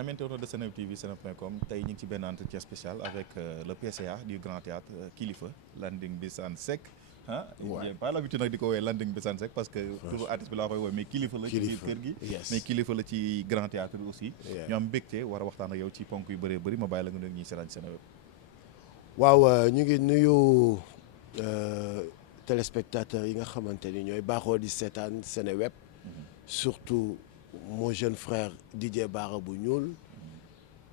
Amis internautes de Seneweb TV, seneweb.com, tey ñu ngi ci benn entretien spécial avec le PCA du Grand Théâtre Kilifeu Landing Mbissane Seck ah. j'ai pas l'habitude nag di ko woowee Landing Mbissane Seck parce que turu artiste bi laa koy woowee mais kilifa la ci biir kër gi mais kilifa la ci Grand Théâtre aussi. ñu am mbégte war a waxtaan ak yow ci ponk yu bëree bëri ma bàyyi la nga nuyu ñuy seetaan Seneweb. waaw ñu ngi nuyu téléspectateurs yi nga xamante ni ñooy baaxoo di seetaan Seneweb surtout mon jeune frère Didier Bara bu ñuul,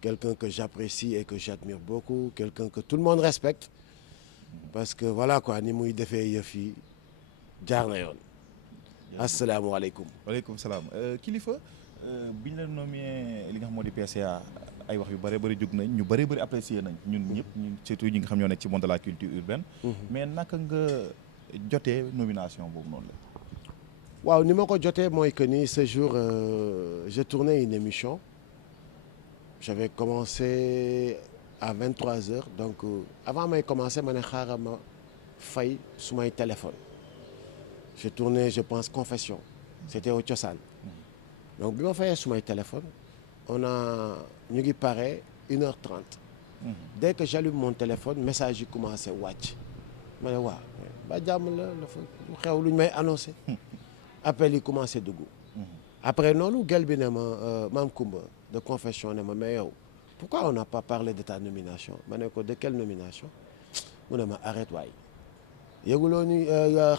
quelqu'un que j'apprécie et que j'admire beaucoup, quelqu'un que tout le monde respecte parce que voilà quoi ni muy defee yëf yi jaar na yoon. asalaamaaleykum. waaleykum salaam Kilifeu bi ñu la nommé li nga xam moo di PCA ay wax yu bëri bëri jóg nañ ñu bëri bëri apprécier nañ ñun ñëpp ñun surtout ñi nga xam ñoo nekk ci monde de la culture urbaine. mais naka nga jotee nomination boobu noonu la. waaw ni ma ko jotee mooy que ni ce jour j'ai tourné une émission j'avais commencé à 23h donc avant may commencer ma ne xaaral ma fay sumay téléphone j'ai tourné je pense Confession c'était au Cosaan donc bi ma fayee sumay téléphone ñu ngi pare 1h30 dès que j'allume mon téléphone message yi commencé wàcc ma ne waaw ba jàmm la dafa xew lu ñu may annoncé appel yi commencé dugg après noonu gel bi ne ma Mame Coumba de Confession ne ma mais yow pourquoi on n'a pas parlé de ta nomination ma ne ko de quelle nomination mu ne ma arrête waay yëguloo ni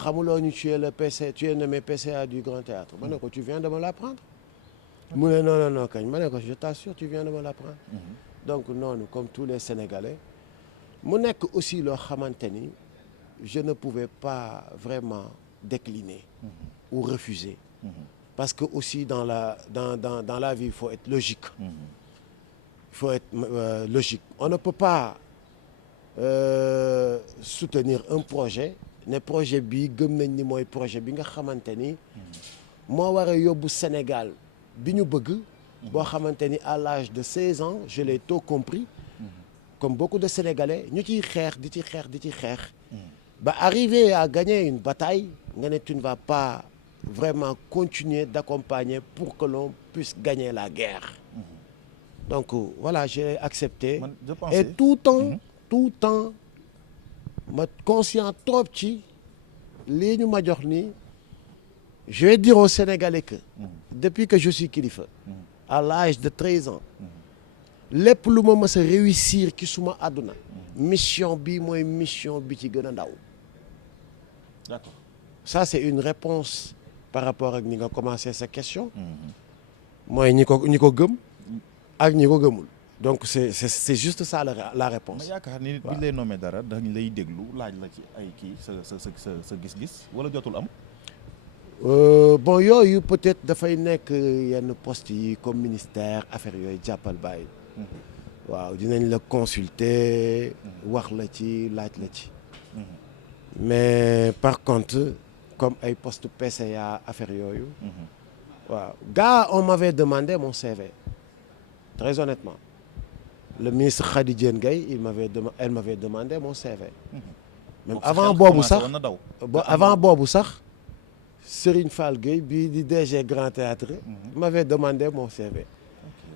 xamuloo ni tu es nommé PCA du Grand Théâtre ma ne ko tu viens de me l'apprendre mu ne non kañ ma ne ko je t'assure tu viens de me l'apprendre donc noonu comme tous les Sénégalais mu nekk aussi loo xamante ni je ne pouvais pas vraiment décliner ou refuser parce que aussi dans la vie il faut être logique il faut être logique on ne peut pas soutenir un projet ne projet bi gëm nañ ni mooy projet bi nga xamante ni moo war a yóbbu Sénégal bi ñu bëgg boo xamante ni à l'âge de 16 ans je l'ai tôt compris comme beaucoup de Sénégalais ñu ciy xeex di ci xeex ba arriver à gagner une bataille nga ne tu ne vas pas vraiment continuer d'accompagner pour que l'on puisse gagner la guerre donc voilà j'ai accepté et tout le temps ma conscient trop ci lii ñu ma jox nii je vais dire aux Sénégalais que depuis que je suis kilifa à l'âge de 13 ans lépp lu ma mës a réussir ci suma àdduna mission bi mooy mission bi ci gën a ndaw. D'accord. Ça c'est une réponse par rapport ak ni nga commencé sa question mooy ñi ko gëm ak ñi ko gëmul donc c'est juste ça la réponse. ma yaakaar ni bi lay nommé dara dañ lay déglu laaj la ci ay kii sa gis-gis wala jotul am. Bon yooyu peut-être dafay nekk yenn poste yi comme ministère affaire yooyu jàppal bàyyi. waaw dinañ la consulter wax la ci laaj la ci. mais par contre comme ay poste PCA affaire yooyu. waaw gars on m'avait demandé mon CV très honnêtement le ministre Khady Diène Gaye elle m'avait demandé mon CV. même avant boobu sax Serigne Fall Gueye bii di DG Grand Théâtre m'avait demandé mon CV.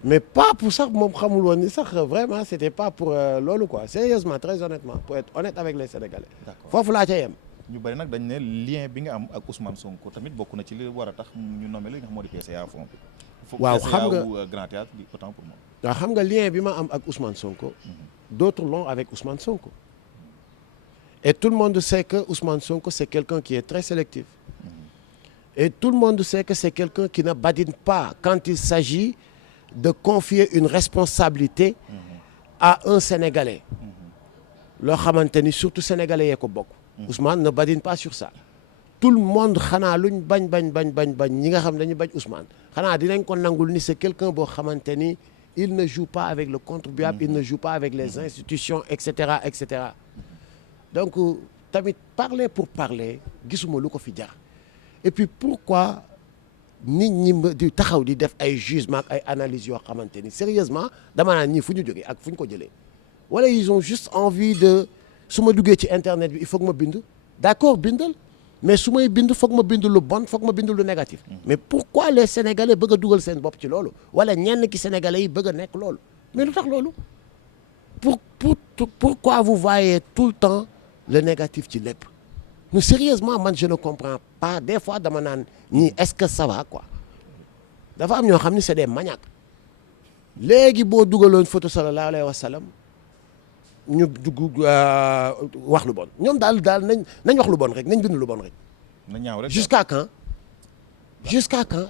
mais pas pour sax moom xamul woon ni sax vraiment c'était pas pour loolu quoi sérieusement très honnêtement pour être honnête avec les Sénégalais. foofu laa ca yem. ñu bari nag dañ ne lien bi nga am ak Ousmane Sonko tamit bokk na ci li war a tax ñu nommé li nga xam moo di PCA fond bi. waaw xam nga PCA Grand Théâtre bi autant pour moi. waaw xam nga lien bi ma am ak Ousmane Sonko. d'autres l'ont avec Ousmane Sonko. et tout le monde sait que Ousmane Sonko c'est quelqu'un qui est très sélectif. et tout le monde sait que c'est quelqu'un qui ne badine pas quand il s'agit de confier une responsabilité à un Sénégalais loo xamante ni surtout Sénégalais yee ko bokk. Ousmane ne badine pas sur ça. tout le monde xanaa luñ bañ ñi nga xam dañu bañ Ousmane xanaa dinañ ko nangul ni c'est quelqu'un boo xamante ni il ne joue pas avec le contribuable il ne joue pas avec les institutions etc. donc tamit parler pour parler gisuma lu ko fi jar et puis pourquoi nit ñi di taxaw di def ay jugement ak ay analyses yoo xamante ni sérieusement dama naan ñii fu ñu jógee ak fu ñu ko jëlee wala ils ont juste envie de su ma duggee ci internet bi il faut que ma bind d'accord bindal mais su may bind foog ma bind lu bon foog ma bind lu négatif. mais pourquoi les Sénégalais bëgg a dugal seen bopp ci loolu wala ñenn ki Sénégalais yi bëgg a nekk loolu mais lu tax loolu pourquoi vous voyez tout le temps le négatif ci lépp mais sérieusement man je ne comprends pas des fois dama naan ñii est-ce que ça va quoi dafa am ñoo xam ni c'est des maniaques léegi boo dugaloon photo sallallahu alayhi wa sallam ñu dugg wax lu bon ñoom daal nañ wax lu bon rek nañ bind lu bon rek. na ñaaw rek jusqu'à quand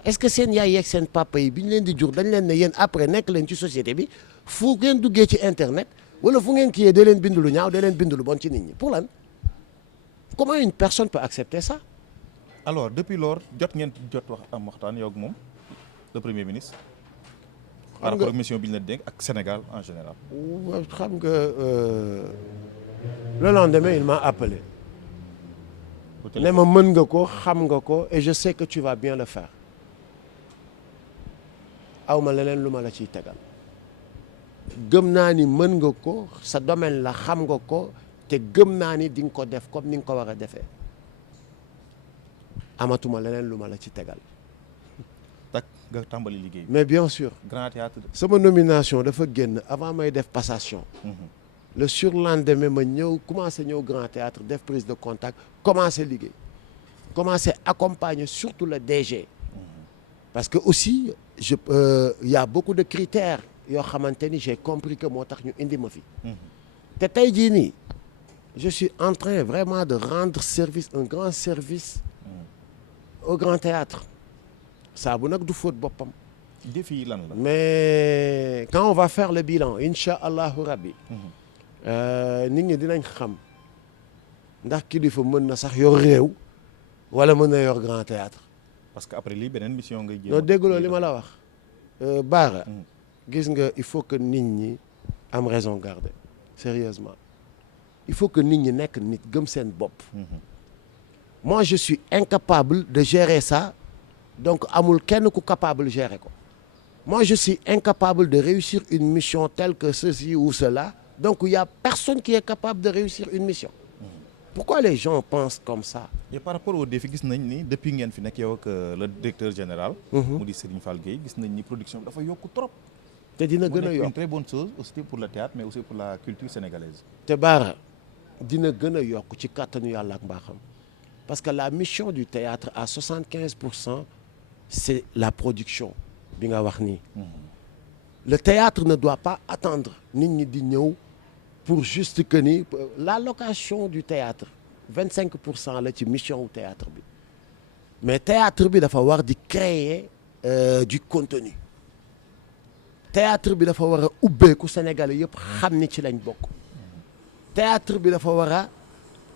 est-ce que seen yaay yeeg seen papa yi bi ñu leen di jur dañ leen ne yéen après nekk leen ci société bi fu ngeen duggee ci internet wala fu ngeen kiyee da leen bind lu ñaaw da leen bind lu bon ci nit ñi pour lan comment une personne peut accepter ça. alors depuis lors jot wax am waxtaan yow ak moom le premier ministre. par rapport ak mission bi ñu la dénk ak Sénégal en général. xam nga le lendemain il m'a appelé. ne ma mën nga ko xam nga ko et je sais que tu vas bien le faire. aw ma leneen lu ma la ciy tegal. gëm naa ni mën nga ko sa domaine la xam nga ko te gëm naa ni di nga ko def comme ni nga ko war a defee. amatuma leneen lu ma la ci tegal. tak nga tàmbali liggéey. mais bien sûr. Grand Théâtre. sama nomination dafa génn avant may def passation. le surlendemain ma commencé ñëw Grand Théâtre def prise de contact commencé liggéey. commencé accompagner surtout le DG. parce que aussi y a beaucoup de critères yoo xamante ni j'ai compris que moo tax ñu indi ma fi. te tey jii nii je suis en train vraiment de rendre service un grand service. au Grand Théâtre saabu nag du fóot boppam. défi yi lan la. mais quand on va faire le bilan incha allahu rabbi. nit ñi dinañ xam ndax kilifa mën na sax yor réew wala mën na yor Grand Théâtre. parce que après lii beneen mission ngay jéem. non dégguloo li ma la wax. Baara. gis nga il faut que nit ñi am raison garder sérieusement il faut que nit ñi nekk nit gëm seen bopp. moi je suis incapable de gérer ça donc amul kenn ku capable gérer ko. moi je suis incapable de réussir une mission telle que ceci ou cela donc il y a personne qui est capable de réussir une mission. pourquoi les gens pensent comme ça. et par rapport au défi gis nañ ni depuis ngeen fi nekk yow ak le directeur général. mu di Serigne Fall Gueye gis nañ ni production bi dafa yokk trop. te dina gën a yokk une très bonne chose aussi pour le théâtre mais aussi pour la culture sénégalaise. te Baara dina gën a yokk ci kàttanu yàlla ak mbaaxam parce que la mission du théâtre à 75% c'est la production bi nga wax nii. le théâtre ne doit pas attendre nit ñi di ñëw pour juste que ni la location du théâtre 25% la ci mission wu théâtre bi mais théâtre bi dafa war di créer du contenu. théâtre bi dafa war a ubbeeku Sénégalais yëpp xam ni ci lañ bokk. théâtre bi dafa war a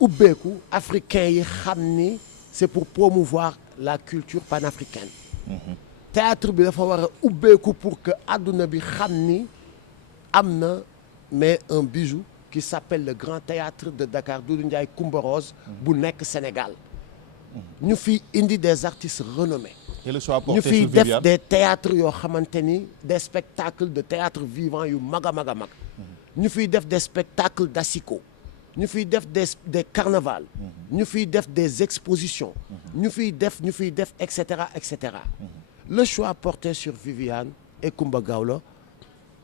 ubbeeku africain yi xam ni c'est pour promouvoir la culture panafricaine. théâtre bi dafa war a ubbeeku pour que adduna bi xam ni am na mais un bijou qui s'appelle le Grand Théâtre de Dakar Doudou Ndiaye Coumba Rose bu nekk Sénégal. ñu fi indi des artistes renommés. et le choix ñu porté fiy sur def Viviane. des théâtres yoo xamante ni des spectacles de théâtre vivant yu mag a mag a mag. ñu fiy def des spectacles d'asiko. ñu fiy def des carnavals. ñu fiy def des expositions. ñu fiy def et cetera et cetera. le choix porté sur Viviane et Coumba Gawlo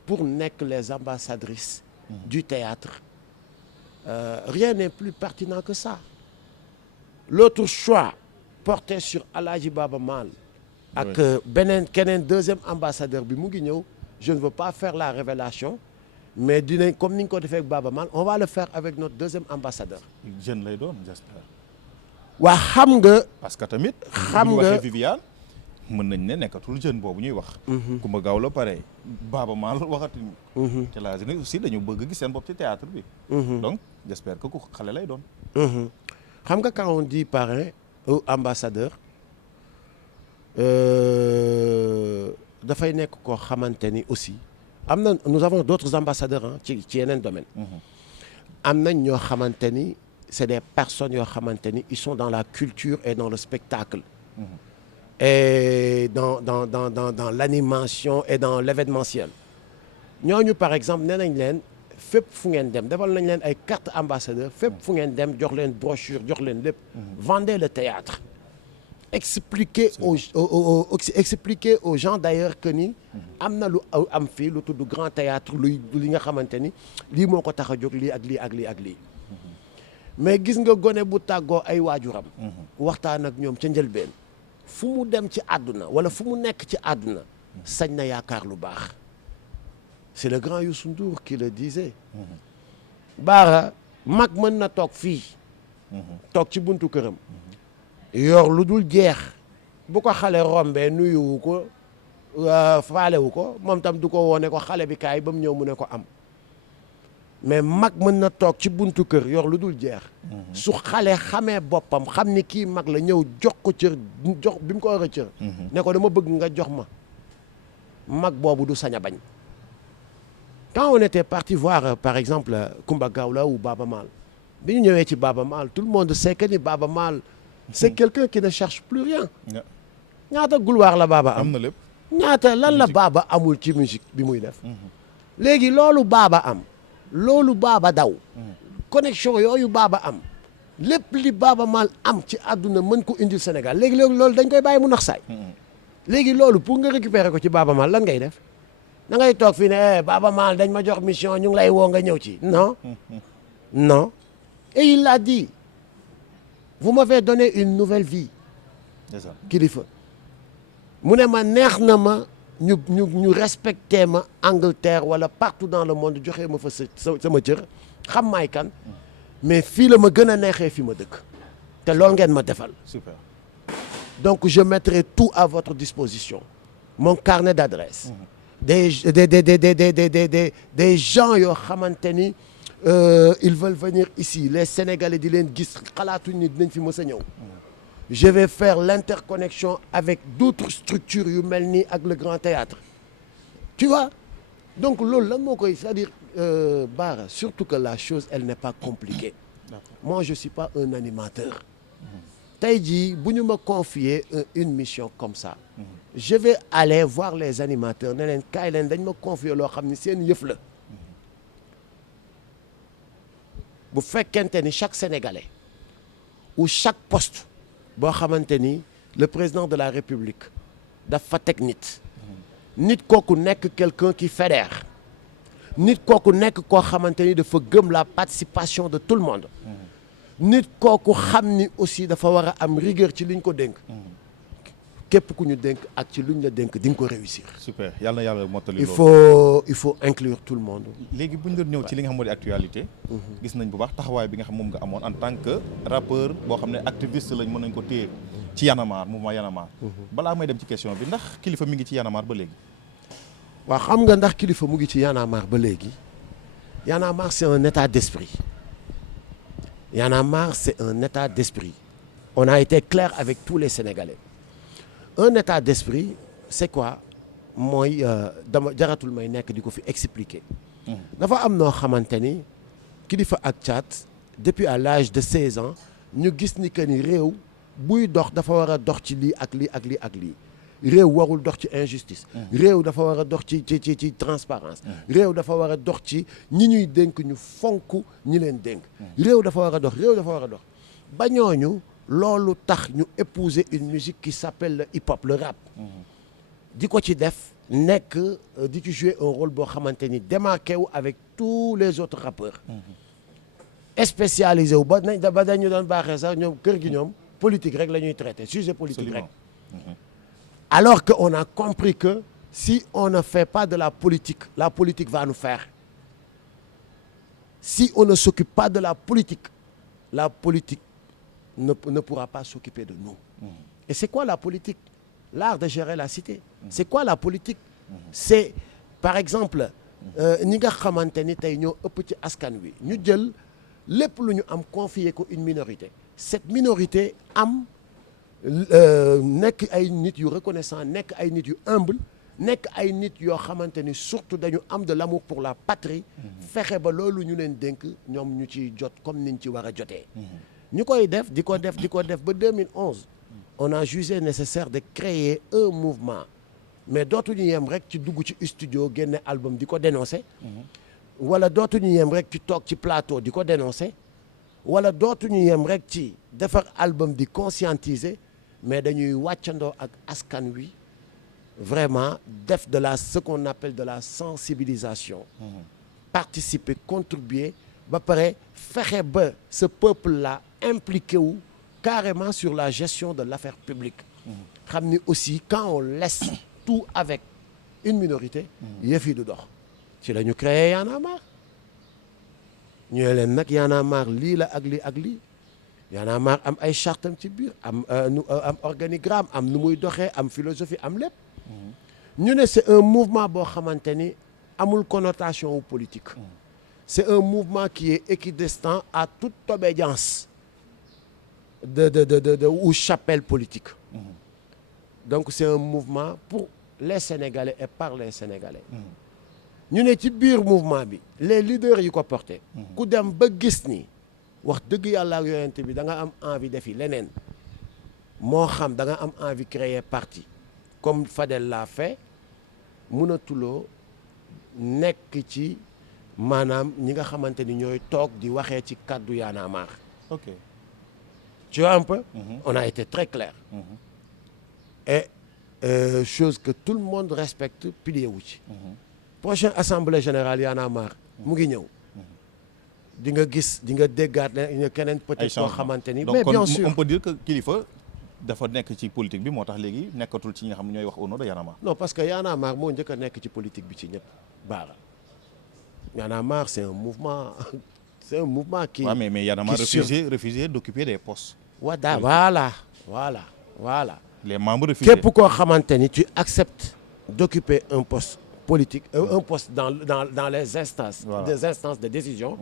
pour nekk les ambassadrices du théâtre. Rien n'est plus pertinent que ça. L'autre choix porté sur Alhaji Baba Maal ak keneen deuxième ambassadeur bi mu ngi ñëw je ne veux pas faire la révélation mais dinañ comme ni ñu ko defee ak Baba Maal on va le faire avec notre deuxième ambassadeur. jeune lay doon j'espère. waa xam nga. parce que tamit. xam bu ñu nga waxee Viviane mën nañ ne nekkatul jeune boobu ñuy wax. Coumba Gawlo pare Baba Maal waxatuñu. te la jeunesse aussi dañu bëgg gis seen bopp ci théâtre bi. donc j'espère que ku xale lay doon. xam nga quand on dit parrain ou ambassadeur dafay nekk koo xamante ni aussi am na nous avons d'autres ambassadeurs ci yeneen domaine am nañ ñoo xamante ni c'est des personnes yoo xamante ni ils sont dans la culture et dans le spectacle et dans l'animation et dans l'événementiel ñooñu par exemple nee nañ leen fépp fu ngeen dem defal nañ leen ay carte ambassadeur fépp fu ngeen dem jox leen brochure jox leen lépp. Vendez le théâtre. Expliquer aux gens d'ailleurs que ni am na lu am fii lu tudd grand théâtre li nga xamante ni lii moo ko tax a jóg lii ak lii ak lii ak lii. mais gis nga gone bu tàggoo ay waajuram. waxtaan ak ñoom ca njëlbeen. fu mu dem ci àdduna wala fu mu nekk ci àdduna. sañ na yaakaar lu baax. c'est le grand Youssou Ndour qui le disait. Baara mag mën na toog fii. toog ci buntu këram. yor lu dul jeex. bu ko xale rombee nuyuwu ko faalewu ko moom tam du ko woone ko xale bi kaay ba mu ñëw mu ne ko am. mais mag mën na toog ci buntu kër yor lu dul jeex. su xale xamee boppam xam ni kii mag la ñëw jox ko cër jox bi mu ko war a cër. ne ko dama bëgg nga jox ma. mag boobu du sañ a bañ. quand on était parti voir par exemple Coumba Gawlo ou Baaba Maal bi ñu ñëwee ci Baaba Maal tout le monde sait que ni Baaba Maal c'est quelqu'un qui ne cherche plus rien. ñaata gulwaar la Baaba am na lépp. ñaata lan la Baaba amul ci musique bi muy def. léegi loolu Baaba am. loolu Baaba daw. connexion yooyu Baaba am. lépp li Baaba Maal am ci àdduna mën ko indil Sénégal léegi loolu dañ koy bàyyi mu nax saay. léegi loolu pour nga récupérer ko ci Baaba Maal lan ngay def. da ngay toog fii ne Baaba Maal dañ ma jox mission ñu ngi lay woo nga ñëw ci non. non. et il l'a dit. vous m'avez donné une nouvelle vie. kilifa. mu ne ma neex na ma ñu respecté ma Angleterre wala partout dans le monde joxe ma fa sama cër xam maay kan. mais fii la ma gën a neexee fi ma dëkk. te loolu ngeen ma defal. super. donc je mettrai tout à votre disposition. mon carnet d'adresse. des gens yoo xamante ni ils veulent venir ici les Sénégalais di leen gis xalaatuñ ni dinañ fi mës a ñëw. je vais faire l'interconnexion avec d'autres structures yu mel ni ak le Grand Théâtre tu vois donc loolu lan moo koy c'est-à-dire Bara surtout que la chose elle n'est pas compliquée. moi je suis pas un animateur. tey jii bu ñu ma confier une mission comme ça. je vais aller voir les animateurs ne leen kaay leen dañ ma confier loo xam ni seen yëf la. bu fekkente ni chaque Sénégalais ou chaque poste boo xamante ni le président de la République dafa teg nit. nit kooku nekk quelqu'un qui fédère. nit kooku nekk koo xamante ni dafa gëm la participation de tout le monde. nit kooku xam ni aussi dafa war a am rigueur ci liñ ko dénk. képp ku ñu dénk ak ci luñ la dénk di nga ko réussir. super yàlla na yàlla mottali il faut inclure tout le monde. léegi bu ñu doon ñëw ci li nga xam moo di actualité. gis nañ bu baax taxawaay bi nga xam moom nga amoon en tant que rappeur boo xam ne activiste lañ mën nañ ko téye ci Y'en a marre mouvement Y'en a marre. balaa may dem ci question bi ndax kilifa mi ngi ci Y'en a marre ba léegi. waaw xam nga ndax kilifa mu ngi ci Y'en a marre ba léegi. Y'en a marre c'est un état d'esprit. Y'en a marre c'est un état d'esprit. on a été clair avec tous les Sénégalais. un état d'esprit c'est quoi mooy dama jaratul may nekk di ko fi expliquer. dafa am noo xamante ni Kilifeu ak Thiat depuis à l'âge de 16 ans ñu gis ni que ni réew buy dox dafa war a dox ci lii ak lii ak lii ak lii. réew warul dox ci injustice. réew dafa war a dox ci transparence. réew dafa war a dox ci ñi ñuy dénk ñu fonk ñi leen dénk. réew dafa war a dox ba ñooñu. loolu tax ñu épouser une musique qui s'appelle le hip-hop le rap. di ko ci def nekk di ci jouer un rôle boo xamante ni démarqué wu avec tous les autres rappeurs. spécialisé wu ba dañu doon baaxee sax ñoom kër gi ñoom politique rek la ñuy traiter sujet politique rek. alors que on a compris que si on ne fait pas de la politique va nous faire. si on ne s'occupe pas de la politique ne pourra pas s'occuper de nous. Et c'est quoi la politique? L'art de gérer la cité. C'est quoi la politique? C'est par exemple ñi nga xamante ni tey ñoo ëpp ci askan wi ñu jël lépp lu ñu am confier ko une minorité. cette minorité am nekk ay nit yu reconnaissant nekk ay nit yu humble nekk ay nit yoo xamante ni surtout dañu am de l'amour pour la patrie. fexe ba loolu ñu leen dénk ñoom ñu ciy jot comme niñ ci war a jotee. ñu koy def di ko def ba 2011 on a jugé nécessaire de créer un mouvement mais dootuñu yem rek ci dugg ci studio génne album di ko dénoncer. wala dootuñu yem rek ci toog ci plateau di ko dénoncer wala dootuñu yem rek ci defar album di conscientiser mais dañuy wàccandoo ak askan wi vraiment def de la ce qu'on appelle de la sensibilisation participer contribuer ba pare fexe ba ce peuple là impliqué wu carrément sur la gestion de l'affaire publique xam ni aussi quand on laisse tout avec une minorité yëf yi du dox ci la ñu créé Y'en a marre ñu ne leen nag Y'en a marre lii la ak lii ak lii Y'en a marre am ay chartam ci biir am organigramme am nu muy doxee am philosophie am lépp ñu ne c'est un mouvement boo xamante ni amul connotation politique c'est un mouvement qui est équidistant à toute obédience de ou chapelle politique donc c'est un mouvement pour les Sénégalais et par les Sénégalais ñu ne ci biir mouvement bi les leaders yi ko porté ku dem ba gis ni wax dëgg yàlla ak yonent bi da nga am envie defi leneen moo xam da nga am envie créer parti comme Fadel l'a fait mënatuloo nekk ci maanaam ñi nga xamante ni ñooy toog di waxee ci kàddu Y'en a marre. Ok. Tu vois un peu. On a été très clair. Et chose que tout le monde respecte pilier wu ci. Prochaine assemblée générale Y'en a marre mu ngi ñëw. di nga gis di nga déggaat ne keneen peut-être koo xamante ni. mais bien sûr donc on peut dire que Kilifeu dafa nekk ci politique bi moo tax léegi nekkatul ci ñi nga xam ne ñooy wax au nom de Y'en a marre. non parce que Y'en a marre moo njëkk a nekk ci politique bi ci ñëpp baara. Y'en a marre c'est un mouvement qui. Ouais, mais Y'en a marre refusé d'occuper des postes. Voilà. Les membres refusés. képp koo xamante ni tu acceptes d'occuper un poste politique un poste dans les instances. Voilà. des instances de décision.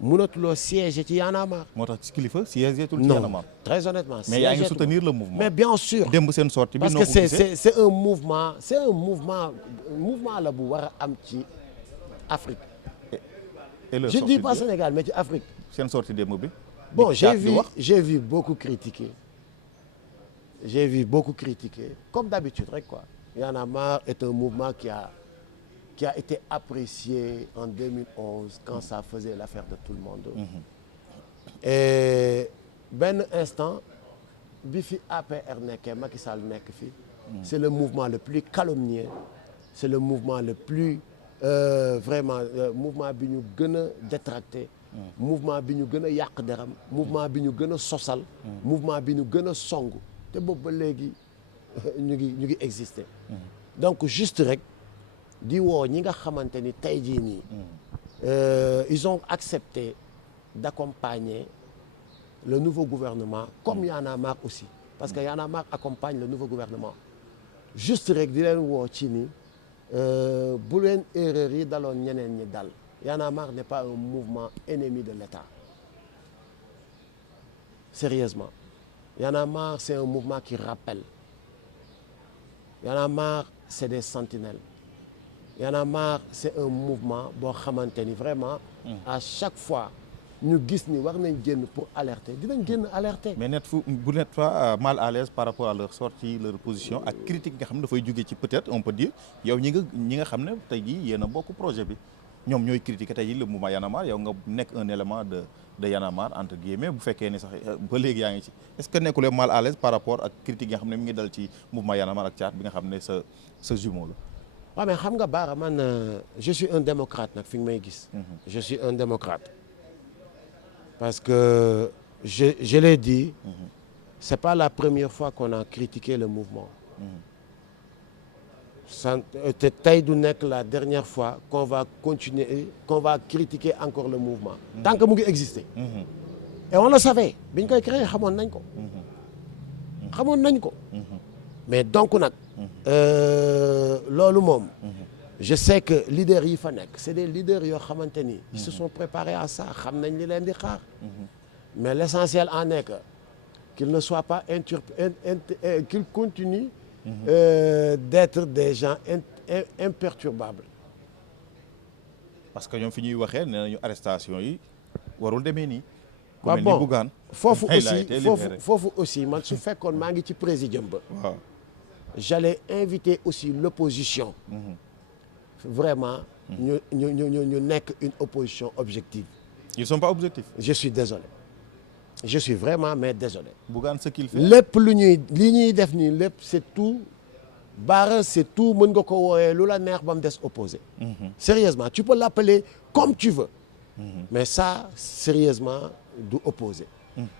mënatuloo siéger ci Y'en a marre. moo tax ci Kilifeu siège tul ci Y'en a marre. non très honnêtement. mais yaa ngi soutenir le mouvement. mais bien sûr. démb seen sortie bi parce noo que ko gisee c'est un mouvement la bu war a am ci Afrique. et leur je sortie dis pas bi Sénégal mais ci Afrique. seen sortie démb bi. bon di caat di wax. j'ai vu beaucoup critiquer comme d'habitude rek quoi. Y'en a marre est un mouvement qui a été apprécié en 2011 quand ça faisait l'affaire de tout le monde. Et benn instant bi fi APR nekkee Macky Sall nekk fi. c'est le mouvement le plus calomnié c'est le mouvement le plus vraiment mouvement bi ñu gën a détracté. mouvement bi ñu gën a yàq deram mouvement bi ñu gën a sosal. mouvement bi ñu gën a song te boobu ba léegi ñu ngi exister. donc juste rek di woo ñi nga xamante ni tey jii nii. ils ont accepté d'accompagner le nouveau gouvernement comme Y'en a marre aussi parce que Y'en a marre accompagne le nouveau gouvernement juste rek di leen woo ci ni bu leen erreur yi daloon ñeneen ñi dal. Y'en a marre n'est pas un mouvement ennemi de l'État. Sérieusement. Y'en a marre, c'est un mouvement qui rappelle. Y'en a marre, c'est des sentinelles. Y'en a marre, c'est un mouvement boo xamante ni vraiment. à chaque fois ñu gis ni war nañ génn pour alerter dinañ génn alerter. mais bu n'êtes pas mal à l'aise par rapport à leur sortie leur position ak critique nga xam ne dafay jóge ci peut-être on peut dire yow ñi nga xam ne tey jii yéen a bokk projet bi. ñoom ñooy critiquer tey jii le mouvement Y'en a marre yow nga nekk un élément de Y'en a marre entre guillemets bu fekkee ni sax ba léegi yaa ngi ci est-ce que nekkulee mal à l'aise par rapport ak critique yi nga xam ne mi ngi dal ci mouvement Y'en a marre ak Thiat bi nga xam ne sa jumeau la. waaw mais xam nga Bara man je suis un démocrate nag fi nga may gis. je suis un démocrate. parce que je l'ai dit. c'est pas la première fois qu'on a critiqué le mouvement. te tey du nekk la dernière fois qu'on va critiquer encore le mouvement. tant que mu ngi exister. et on le savait bi ñu koy créer xamoon nañ ko. mais donc nag. loolu moom. je sais que leaders yi fa nekk c'est des leaders yoo xamante ni. ils se sont préparés à ça xam nañ li leen di xaar. mais l'essentiel en est que qu'il ne soit pas qu'il continue. d'être des gens imperturbables. parce que ñoom fi ñuy waxee nee nañu arrestation yi warul demee nii. waaw ku mel ni Bougane foofu aussi man su fekkoon maa ngi ci présidium ba. waaw. j'allais inviter aussi l'opposition. vraiment ñu nekk une opposition objective. Ils sont pas objectifs. Je suis désolé. Je suis vraiment mais désolé. Bougane ce qu'il fait. lépp li ñuy def nii lépp c'est tout Bara c'est tout mën nga ko wooyee lu la neex ba mu des opposé. Sérieusement tu peux l'appeler comme tu veux. Mais ça sérieusement du opposé.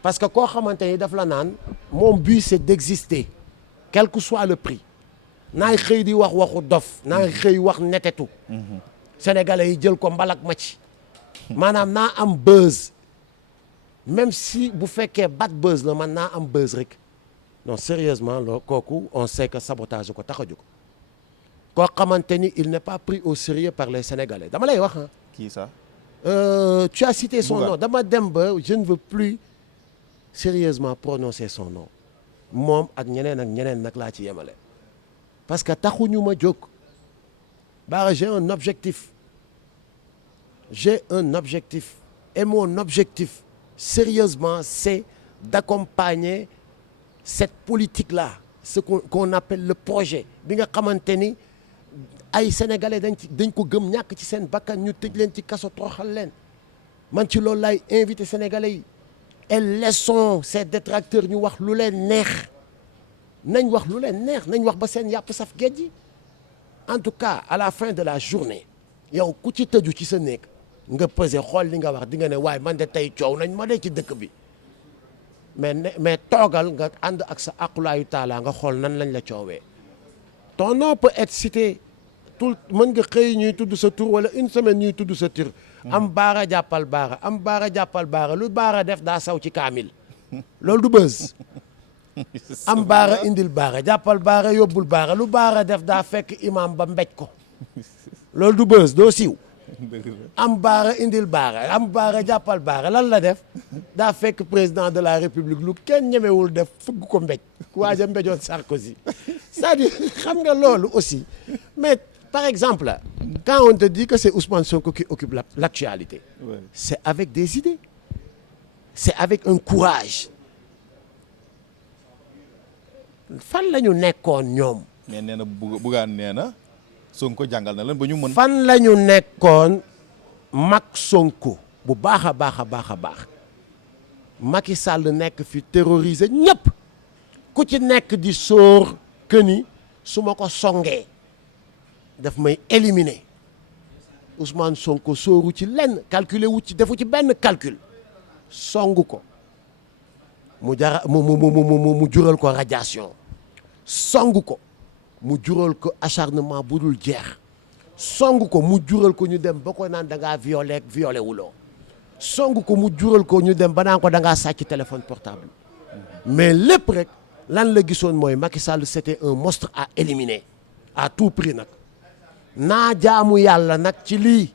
Parce que koo xamante ni daf la naan mon but c'est d'exister quel que soit le prix. naay xëy di wax waxu dof naay xëy wax netetu. Sénégalais yi jël ko mbalak ma ci. maanaam naa am buzz. Même si bu fekkee bad buzz la man naa am buzz rek non sérieusement loo kooku on sait que sabotage ko tax a jóg koo xamante ni il n'est pas pris au sérieux par les Sénégalais dama lay wax ah. Qui ça? Tu as cité son Bougane. nom dama dem ba je ne veux plus sérieusement prononcer son nom moom ak ñeneen nag laa ci yemale parce que taxuñu ma jóg Bara j'ai un objectif et mon objectif sérieusement c'est d'accompagner cette politique-là ce qu'on appelle le projet bi nga xamante ni ay sénégalais dañ ko gëm ñàkk ci seen bakkan ñu tëj leen ci kaso toroxal leen man ci loolu laay invité sénégalais yi et laissons ces détracteurs ñu wax lu leen neex nañ wax lu leen neex nañ wax ba seen yàpp saf géej gi en tout cas à la fin de la journée yow ku ci tëju ci sa néeg nga pesé xool li nga wax di nga ne waaye man de tey coow nañ ma de ci dëkk bi mais toogal nga ànd ak sa aqulaayu taala nga xool nan lañ la coowee ton nom peut être cité tout mën nga xëy ñuy tudd sa tur wala une semaine ñuy tudd sa tur am Bara jàppal Bara am Bara jàppal Bara lu Bara def daa saw ci kaamil loolu du buzz am Bara indil Bara jàppal Bara yóbbul Bara lu Bara def daa fekk imam ba mbéj ko loolu du buzz doo siiw am Bara indil Bara am Bara jàppal Bara lan la def daa fekk président de la république lu kenn ñemewul def fëgg ko mbéj waaja mbéjoon Sarkozy c'est-à-dire xam nga loolu aussi mais par exemple quand on te dit que c'est Ousmane Sonko qui occupe l'actualité Ouais. c'est avec des idées c'est avec un courage fan la ñu nekkoon ñoom mais nee na Bougane nee na Sonko jàngal na leen ba ñu mën. fan la ñu nekkoon mag Sonko bu baax a baax a baax a baax Macky Sall nekk fi terroriser ñëpp ku ci nekk di sóor que ni su ma ko songee daf may éliminer Ousmane Sonko sóoru ci lenn calculer wu ci defu ci benn calcul songu ko mu jural ko radiation songu ko mu jural ko acharnement bu dul jeex songu ko mu jural ko ñu dem ba ko naan da ngaa violé wuloo songu ko mu jural ko ñu dem ba naan ko da ngaa sàcc téléphone portable mais lépp rek lan la gisoon mooy Macky Sall c'était un monstre à éliminer à tout prix nag naa jaamu yàlla nag ci lii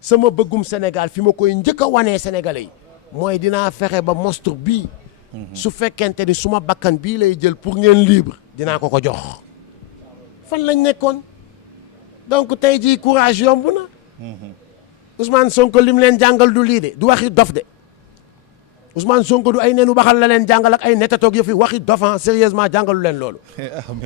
sama bëggum Sénégal fi ma koy njëkk a wanee Sénégalais yi mooy dinaa fexe ba monstre bii su fekkente ni suma bakkan bii lay jël pour ngeen libre dinaa ko jox fan lañ nekkoon donc tey jii courage yomb na Ousmane Sonko lim leen jàngal du lii de du waxi dof de Ousmane Sonko du ay neenu baxal la leen jàngal ak ay netatoog yëf yi waxi dofan sérieusement jàngalu leen loolu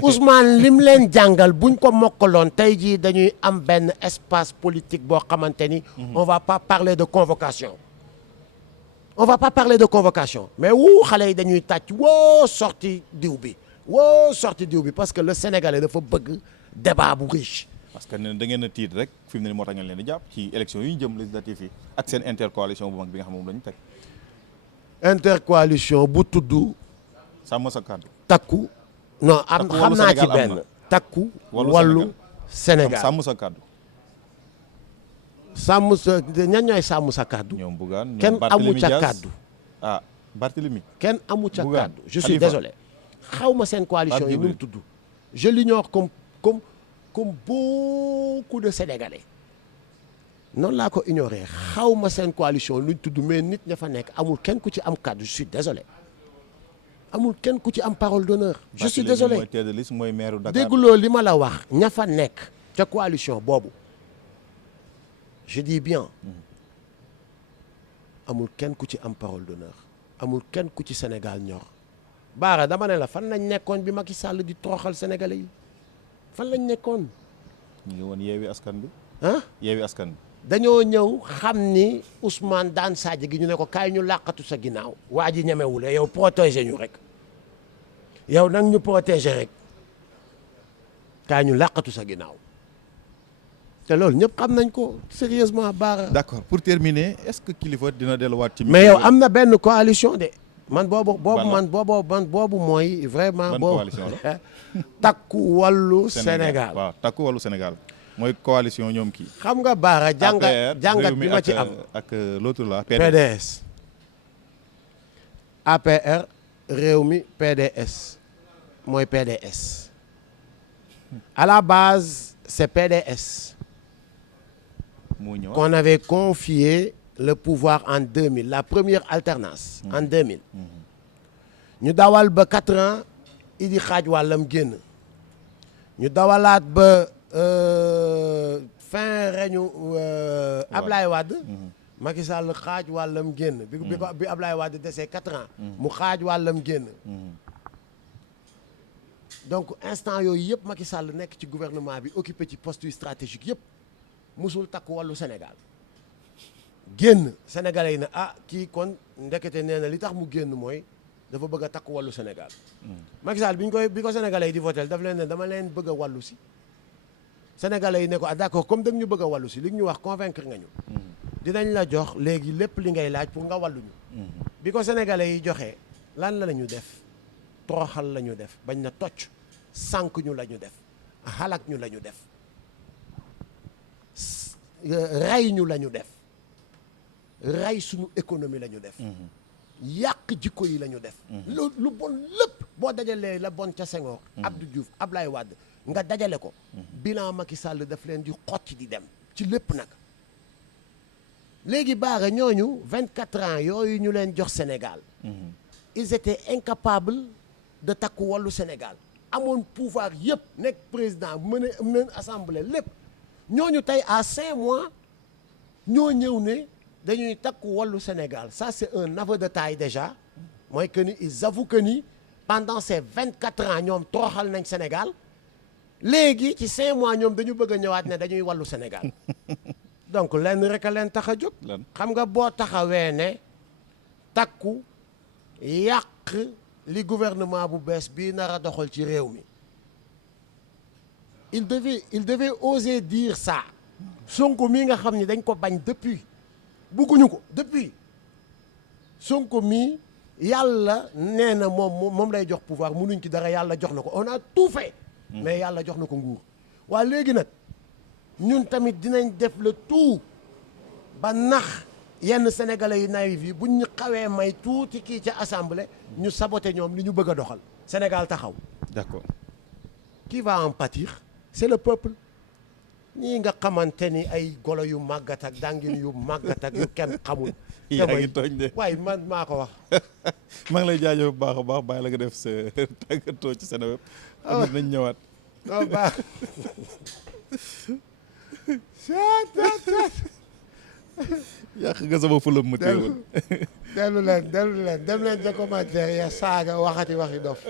Ousmane lim leen jàngal buñ ko mokkaloon tey jii dañuy am benn espace politique boo xamante ni on va pas parler de convocation mais xale yi dañuy tàcc woo sorti diw bi parce que le Sénégalais dafa bëgg débat bu riche parce que da ngeen a tiit rek fi mu ne nii moo tax ngeen leen di jàpp ci élection yi jëm législative yi ak seen intercoalition bu mag bi nga xam moom lañu teg. intercoalition bu tudd. sàmm sa kàddu. takku non am xam naa ci benn. takku wàllu Sénégal sàmm sa kàddu. sàmm sa ñan ñooy sàmm sa kàddu. ñoom Bougane kenn amu ca kàddu. ah Barthélémy. kenn amu ca Bougane kàddu je suis désolé. xaw ma seen coalition yi nu mu tudd. je l'ignore comme beaucoup de Sénégalais. noonu laa ko ignoré xaw ma seen coalition luñ tudd mais nit ña fa nekk amul kenn ku ci am kàddu je suis désolé. amul kenn ku ci am parole d'honneur. je suis désolé mooy tête de liste mooy maire Dakar. dégguloo li ma la wax ña fa nekk ca coalition boobu je dis bien amul kenn ku ci am parole d'honneur amul kenn ku ci Sénégal ñor Bara dama ne la fan lañ nekkoon bi Macky Sall di toroxal Sénégalais yi fan lañ nekkoon. ñu ngi woon Yewwi Askan Wi. ah Yewwi Askan Wi. dañoo ñëw xam ni Ousmane daan Sadio gi ñu ne ko kaay ñu làqatu sa ginnaaw waa ji ñemewule yow protéger ñu rek yow nag ñu protéger rek kaay ñu làqatu sa ginnaaw te loolu ñëpp xam nañ ko sérieusement Bara. D'accord, pour terminer, est-ce que Kilifeu dina delluwaat ci. mais yow am na benn coalition de man boobu mooy vraiment. ban boobu coalition la. takku wàllu Sénégal. waaw takku wàllu Sénégal mooy coalition ñoom kii. xam nga Bara jàngat bi ma ci am. ak l'autre là. PDS. APR Rewmi PDS mooy PDS. à la base c'est PDS. qu'on avait confié le pouvoir en 2000 la première alternance. en 2000. ñu dawal ba 4 ans Idi xaaj wàllam génn. ñu dawalaat ba fin règne Ablaye Wade. Macky Sall xaaj wàllam génn. bi Ablaye Wade desee 4 ans. mu xaaj wàllam génn. donc instant yooyu yëpp Macky Sall nekk ci gouvernement bi occupé ci poste yu stratégique yëpp musul takku wàllu Sénégal génn sénégalais yi ne ah kii kon ndekete nee na li tax mu génn mooy dafa bëgg a takku wàllu Sénégal. Macky Sall bi ko sénégalais yi di votel daf leen ne dama leen bëgg a wàllu si sénégalais yi ne ko ah d'accord comme da nga ñu bëgg a wàllu si li ñu wax convaincre nga ñu. dinañ la jox léegi lépp li ngay laaj pour nga wàllu ñu. bi ko sénégalais yi joxee lan la ñu def toroxal la ñu def bañ na tocc sànq ñu la ñu def xalak ñu la ñu def rey ñu la ñu def rey suñu économie la ñu def. yàq jikko yi la ñu def. lu bon lépp boo dajalee la bon ca Senghor. Abdou Diouf Ablaye Wade nga dajale ko. bilan Macky Sall daf leen di xotti di dem ci lépp nag. léegi Bara ñooñu 24 ans yooyu ñu leen jox Sénégal. ils étaient incapables de takku wàllu Sénégal amoon pouvoir yëpp nekk président mën a assemblée lépp ñooñu tey à 5 mois ñoo ñëw ne dañuy takku wàllu Sénégal ça c'est un aveu de taille déjà mooy que ni ils avouent que ni pendant ces 24 ans ñoom toroxal nañ Sénégal léegi ci 5 mois ñoom dañu bëgg a ñëwaat ne dañuy wàllu Sénégal donc lenn rek a leen tax a jóg. xam nga boo taxawee ne takku yàq li gouvernement bu bees bii nar a doxal ci réew mi il devait oser dire ça. Sonko mii nga xam ni dañ ko bañ depuis bugguñu ko depuis Sonko mii yàlla nee na moom lay jox pouvoir munuñ ci dara yàlla jox na ko on a tout fait. mais yàlla jox na ko nguur. waa léegi nag ñun tamit dinañ def le tout ba nax yenn sénégalais yu naïf yi buñ ñu xawee may tuuti kii ca assemblée ñu saboté ñoom li ñu bëgg a doxal Sénégal taxaw. D'accord. Qui va en pâtir? C'est le peuple. ñii nga xamante ni ay golo yu màggat ak dangin yu màggat ak yu kenn xamul. yaa ngi tooñ de waaye man maa ko wax. maa ngi lay jaajëf bu baax a baax bàyyi la nga def sa tàggatoo ci Seneweb. am nañ ñëwaat. non baax. yàq nga sama fulam ma teewul. dellu leen dem leen ca commentaire ya saaga waxati waxi dof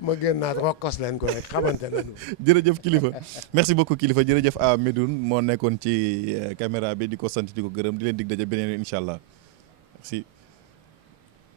ma génnaat rokkos leen ko rek xamante nañu. jërëjëf Kilifeu merci beaucoup Kilifeu jërëjëf à Medoune moo nekkoon ci caméra bi di ko sant di ko gërëm di leen dig daje beneen incha allah merci.